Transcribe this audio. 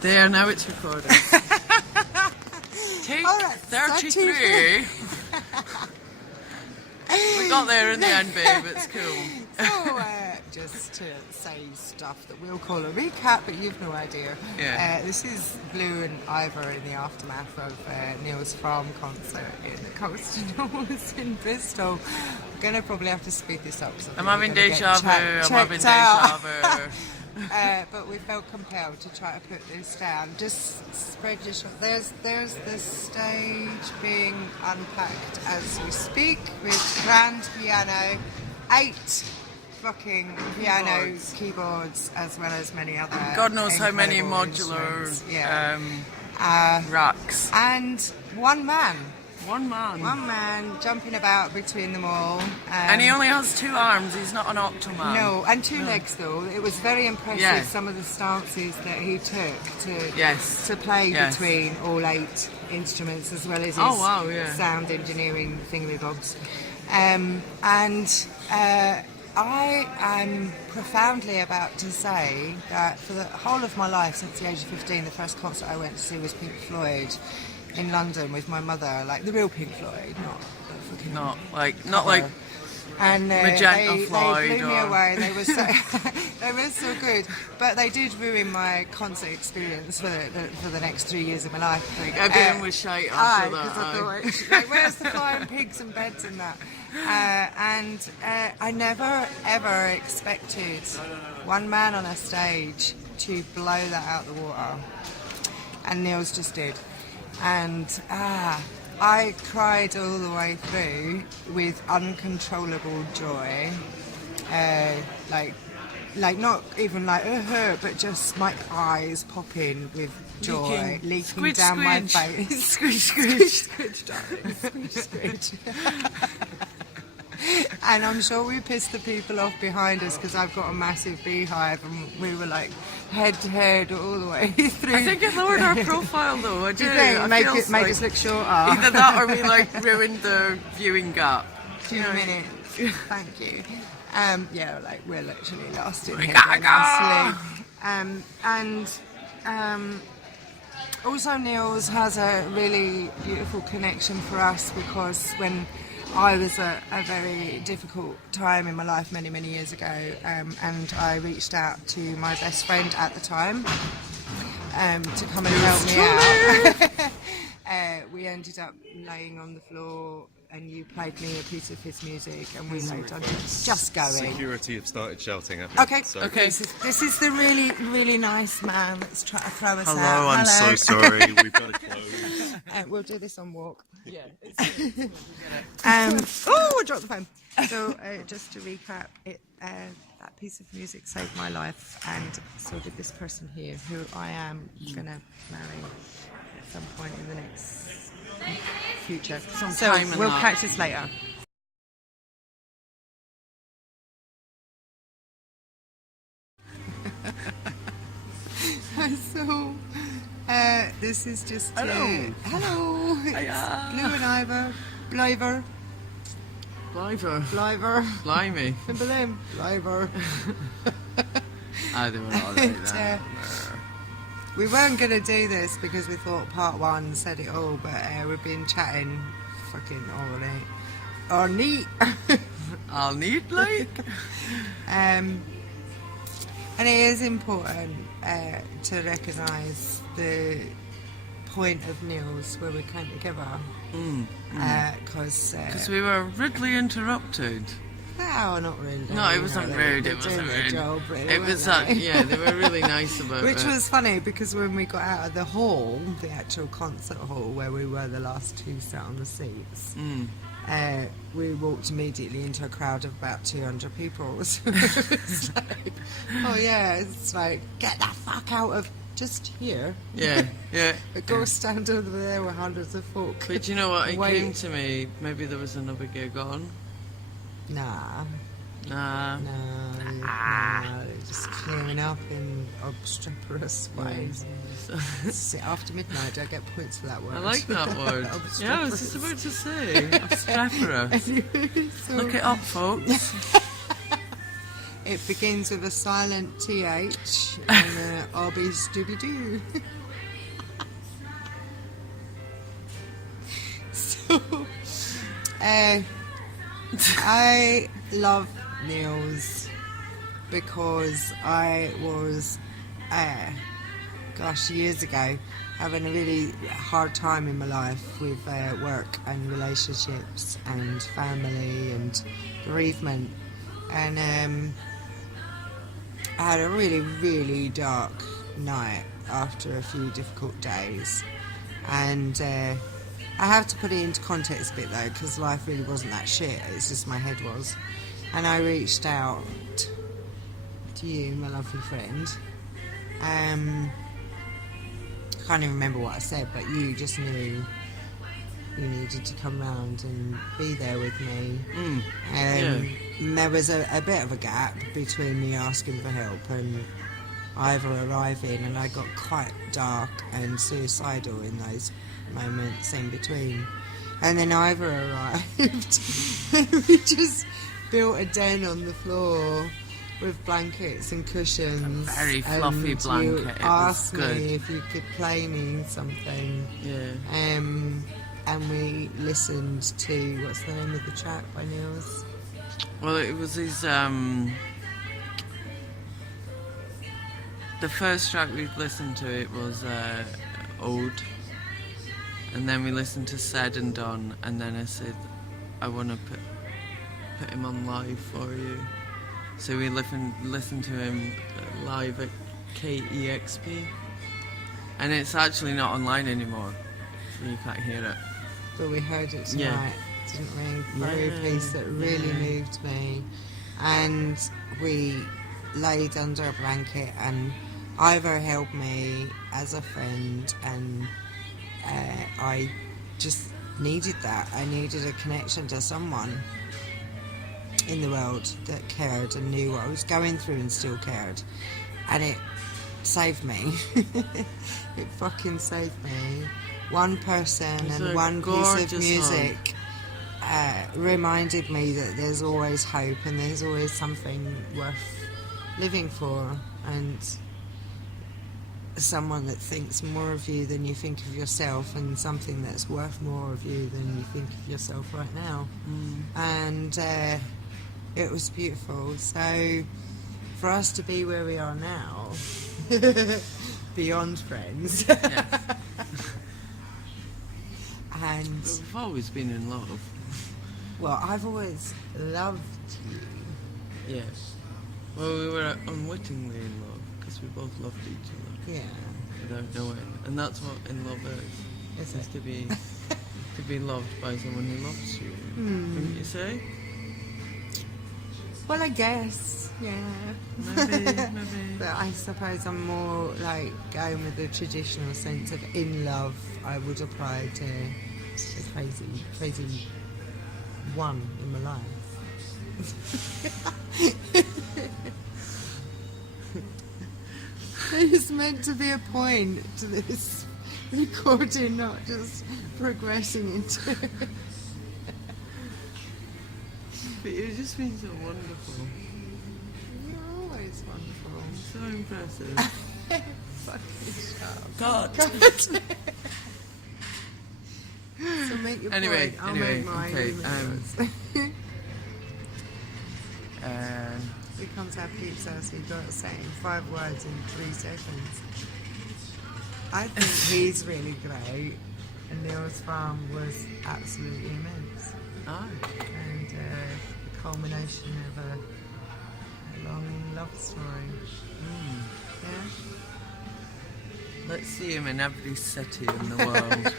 There, now it's recording. Take 33. We got there in the end, babe. It's cool. So, just to say stuff that we'll call a recap, but you've no idea. Yeah. This is Blou Ivor in the aftermath of Nihls Frahm concert in the Coast Knolls in Bristol. I'm going to probably have to speed this up. I'm having deja vu. I'm having deja vu. But we felt compelled to try to put this down. Just spread your shot. There's the stage being unpacked as we speak with grand piano, 8 fucking piano keyboards, as well as many other God knows how many modular racks. And one man jumping about between them all. And he only has 2 arms, he's not an octoman. No, and 2 legs though. It was very impressive, some of the stances that he took to play between all 8 instruments, as well as his sound engineering thingamabobs. I am profoundly about to say that for the whole of my life, since the age of 15, the first concert I went to see was Pink Floyd in London with my mother, like the real Pink Floyd, not like and Magenta Floyd. They blew me away. They were so good, but they did ruin my concert experience for the next 3 years of my life. Like, everyone was shite after that. I thought, like, where's the flying pigs and beds and that? I never ever expected one man on a stage to blow that out the water, and Nihls just did. And I cried all the way through with uncontrollable joy, like not even like but just my eyes popping with joy, leaking down my face. Squish, squish, squish, darling. Squish, squish. And I'm sure we pissed the people off behind us because I've got a massive beehive, and we were like head to head all the way through. I think it lowered our profile though. I do. You think made us look shorter? Either that or we like ruined the viewing gap. 2 minutes. Thank you. Like we're literally lost in here. Also Nihls has a really beautiful connection for us, because when I was at a very difficult time in my life many years ago, and I reached out to my best friend at the time to come and help me out. We ended up laying on the floor, and you played me a piece of his music, and we laid on just going. Security have started shouting at me. Okay. This is the really nice man that's trying to throw us out. Hello, I'm so sorry. We've got to close. We'll do this on walk. Yeah. I dropped the phone. So just to recap, that piece of music saved my life, and so did this person here, who I am gonna marry at some point in the next future. So we'll catch this later. So this is just hello. It's Blou and Ivor. Blou Ivor. Blimey. Remember them? Blou Ivor. I do not like that. We weren't going to do this because we thought part 1 said it all, but we've been chatting fucking all night. All neat, like. And it is important to recognise the point of Nihls where we came together. Because we were rudely interrupted. No, not really. No, it wasn't rude. It wasn't rude. It was they were really nice about it. Which was funny, because when we got out of the hall, the actual concert hall where we were the last 2 sat on the seats, we walked immediately into a crowd of about 200 people. So it's like, it's like, get the fuck out of just here. Yeah. Go stand over there with hundreds of folk. But you know what? It came to me, maybe there was another gig on. Nah. Nah. They're just clearing up in obstreperous ways. After midnight, I get points for that word. I like that word. Yeah, I was just about to say. Obstreperous. Look it up, folks. It begins with a silent TH and I'll be Scooby-Doo. So, I love Nihls because I was, years ago, having a really hard time in my life with work and relationships and family and bereavement. And I had a really, really dark night after a few difficult days. And I have to put it into context a bit though, because life really wasn't that shit, it's just my head was. And I reached out to you, my lovely friend. I can't even remember what I said, but you just knew you needed to come round and be there with me. And there was a bit of a gap between me asking for help and Ivor arriving, and I got quite dark and suicidal in those moments in between. And then Ivor arrived and we just built a den on the floor with blankets and cushions. A very fluffy blanket. You asked me if you could play me something. Yeah. And we listened to, what's the name of the track by Nihls? Well, it was his, the first track we listened to, it was Ode. And then we listened to Said and Done, and then I said, I want to put him on live for you. So we listened to him live at KEXP. And it's actually not online anymore, so you can't hear it. But we heard it tonight, didn't we? For a piece that really moved me. And we laid under a blanket, and Ivor held me as a friend, and I just needed that. I needed a connection to someone in the world that cared and knew what I was going through and still cared. And it saved me. It fucking saved me. One person and one piece of music reminded me that there's always hope and there's always something worth living for, and someone that thinks more of you than you think of yourself, and something that's worth more of you than you think of yourself right now. And it was beautiful. So for us to be where we are now, beyond friends, and we've always been in love. Well, I've always loved you. Yes. Well, we were unwittingly in love because we both loved each other. Yeah. Without knowing, and that's what in love is. Is to be loved by someone who loves you. Wouldn't you say? Well, I guess, yeah. Maybe. But I suppose I'm more like going with the traditional sense of in love. I would apply to the crazy one in my life. There's meant to be a point to this recording, not just progressing into it. But you've just been so wonderful. You're always wonderful. So impressive. Fucking shut up. God. So make your Anyway, point. I'll make mine. okay, We come to our pizza, so we've got to say 5 words in 3 seconds. I think he's really great, and Nihls Frahm was absolutely immense. And the culmination of a long love story. Yeah? let's see him in every city in the world.